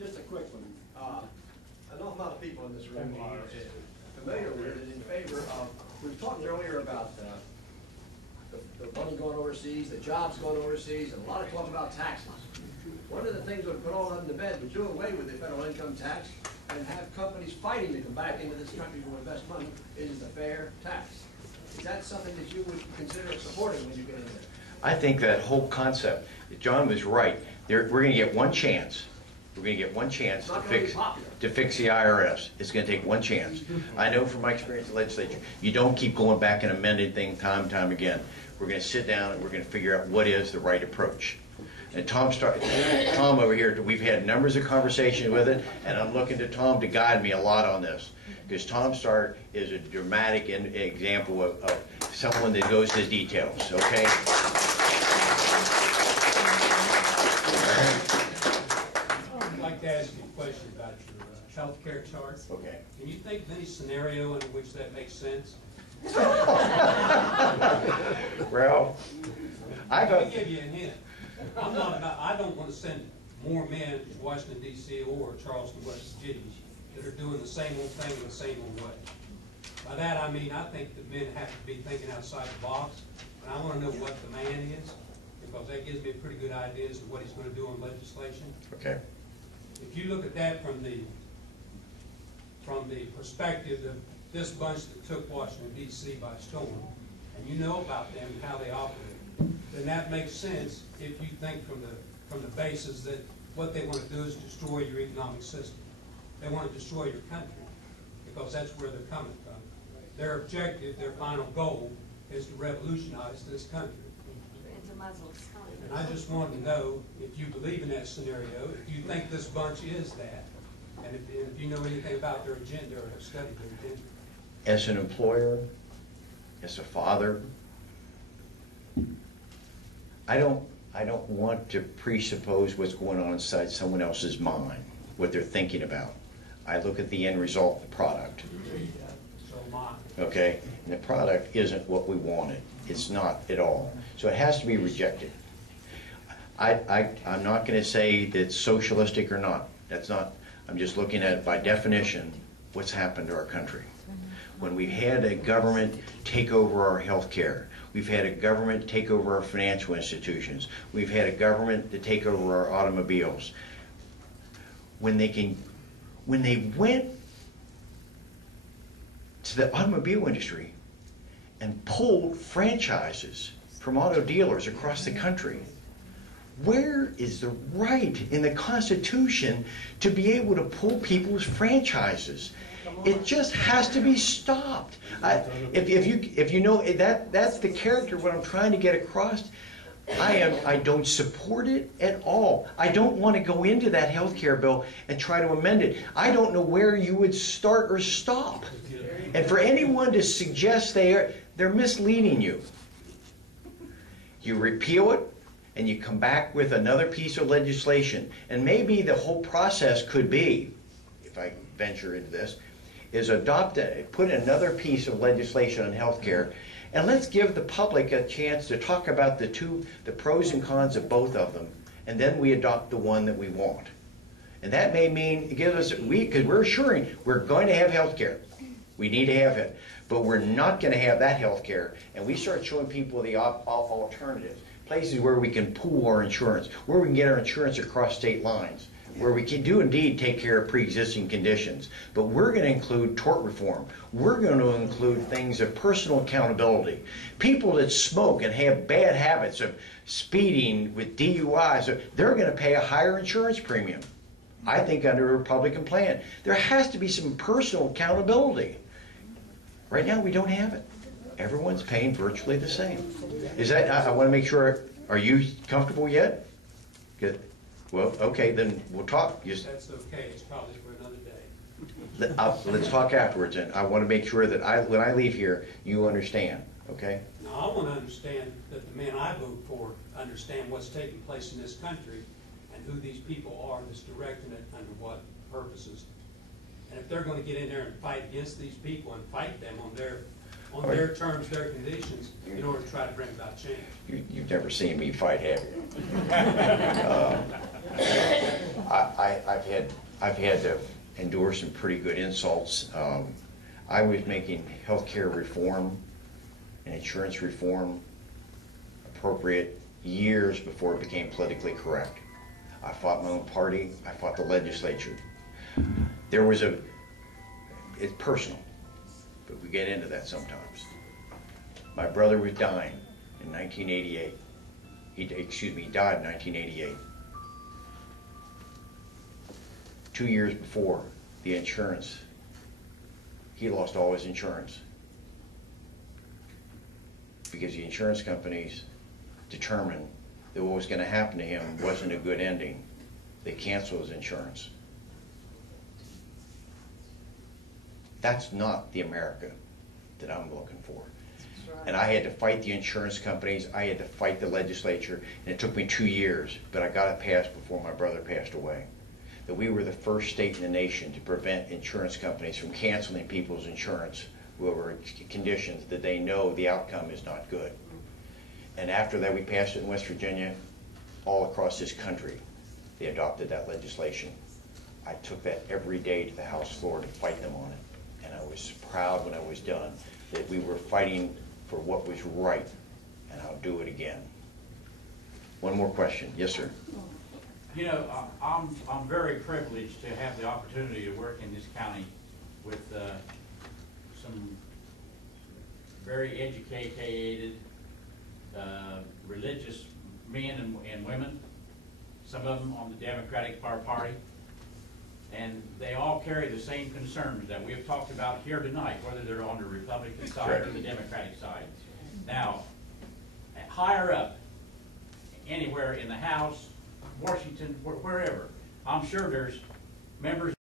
Just a quick one. An awful lot of people in this room are familiar with and in favor of, we've talked earlier about the money going overseas, the jobs going overseas, and a lot of talk about taxes. One of the things that would put all of them to bed was do away with the federal income tax and have companies fighting to come back into this country to invest money is the fair tax. Is that something that you would consider supporting when you get in there? I think that whole concept, John was right. We're going to get one chance. We're going to get one chance to fix the IRS. It's going to take one chance. I know from my experience in the legislature, you don't keep going back and amending things time and time again. We're going to sit down and we're going to figure out what is the right approach. And Tom over here, we've had numbers of conversations with it, and I'm looking to Tom to guide me a lot on this. Because Tom Stark is a dramatic example of someone that goes to details, okay? I'd like to ask you a question about your health care chart. Okay. Can you think of any scenario in which that makes sense? Well, I'll give you a hint. I don't want to send more men to Washington, D.C. or Charleston, West Virginia that are doing the same old thing in the same old way. By that I mean I think that men have to be thinking outside the box, and I want to know what the man is, because that gives me a pretty good idea as to what he's going to do on legislation. okay. If you look at that from the perspective of this bunch that took Washington, D.C. by storm, and you know about them and how they operate, then that makes sense if you think from the basis that what they want to do is destroy your economic system. They want to destroy your country, because that's where they're coming from. Their objective, their final goal, is to revolutionize this country. And I just wanted to know if you believe in that scenario, if you think this bunch is that, and if you know anything about their agenda or have studied their agenda. As an employer, as a father, I don't want to presuppose what's going on inside someone else's mind, what they're thinking about. I look at the end result, the product. Okay? And the product isn't what we wanted. It's not at all. So it has to be rejected. I'm not going to say that it's socialistic or not. That's not, I'm just looking at, by definition, what's happened to our country. When we've had a government take over our health care, we've had a government take over our financial institutions, we've had a government to take over our automobiles. When they went to the automobile industry and pulled franchises from auto dealers across the country, where is the right in the Constitution to be able to pull people's franchises? It just has to be stopped. If you know that's the character what I'm trying to get across. I don't support it at all. I don't want to go into that health care bill and try to amend it. I don't know where you would start or stop. And for anyone to suggest they're misleading you. You repeal it and you come back with another piece of legislation. And maybe the whole process could be, if I venture into this, is put another piece of legislation on health care, and let's give the public a chance to talk about the pros and cons of both of them, and then we adopt the one that we want. And that may mean it gives us, because we're assuring we're going to have health care. We need to have it. But we're not going to have that health care, and we start showing people the alternatives, places where we can pool our insurance, where we can get our insurance across state lines, where we can do indeed take care of pre-existing conditions. But we're going to include tort reform. We're going to include things of personal accountability. People that smoke and have bad habits of speeding with DUIs, they're going to pay a higher insurance premium. I think under a Republican plan. There has to be some personal accountability. Right now we don't have it. Everyone's paying virtually the same. Is that, I want to make sure, are you comfortable yet? Good. Well, okay, then we'll talk. That's okay. It's probably for another day. Let's talk afterwards, and I want to make sure that when I leave here, you understand, okay? Now, I want to understand that the men I vote for understand what's taking place in this country and who these people are that's directing it under what purposes. And if they're going to get in there and fight against these people and fight them on their on their terms, their conditions, in order to try to bring about change. You've never seen me fight, have you? I've had to endure some pretty good insults. I was making healthcare reform and insurance reform appropriate years before it became politically correct. I fought my own party. I fought the legislature. It's personal, but we get into that sometimes. My brother was dying in 1988. He died in 1988. 2 years before, the insurance, he lost all his insurance because the insurance companies determined that what was going to happen to him wasn't a good ending. They canceled his insurance. That's not the America that I'm looking for. And I had to fight the insurance companies, I had to fight the legislature, and it took me 2 years, but I got it passed before my brother passed away. That we were the first state in the nation to prevent insurance companies from canceling people's insurance who are in conditions that they know the outcome is not good. And after that, we passed it in West Virginia. All across this country, they adopted that legislation. I took that every day to the House floor to fight them on it. And I was proud when I was done that we were fighting for what was right, and I'll do it again. One more question. Yes, sir. You know, I'm very privileged to have the opportunity to work in this county with some very educated, religious men and women, some of them on the Democratic Party, and they all carry the same concerns that we have talked about here tonight, whether they're on the Republican side or the Democratic side. Now, higher up, anywhere in the House, Washington, wherever, I'm sure there's members